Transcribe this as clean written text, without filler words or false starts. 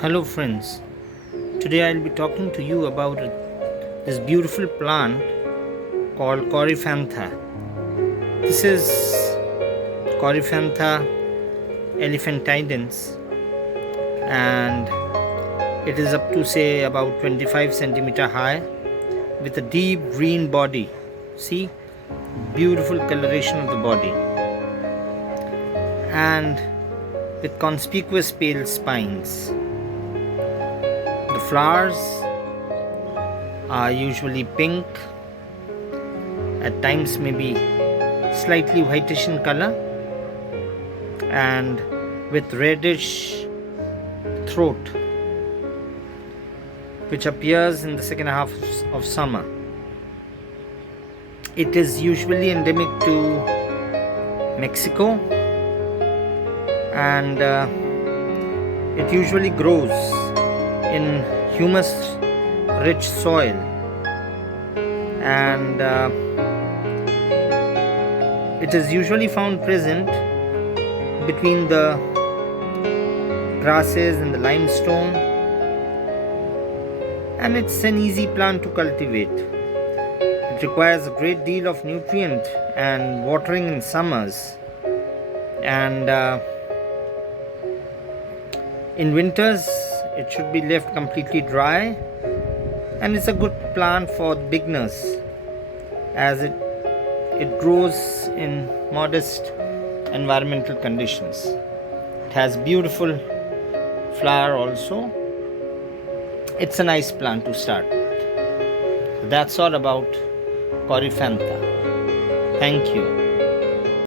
Hello friends, today I'll be talking to you about this beautiful plant called Coryphantha. This is Coryphantha elephantidens, and it is up to say about 25 centimeter high with a deep green body. See, beautiful coloration of the body, and with conspicuous pale spines. The flowers are usually pink, at times maybe slightly whitish in color, and with reddish throat, which appears in the second half of summer. It is usually endemic to Mexico, and it usually grows in humus rich soil, and it is usually found present between the grasses and the limestone, and it's an easy plant to cultivate. It requires a great deal of nutrient and watering in summers, and in winters it should be left completely dry, and it's a good plant for beginners as it grows in modest environmental conditions. It has beautiful flower also. It's a nice plant to start with. So that's all about Coryphantha. Thank you.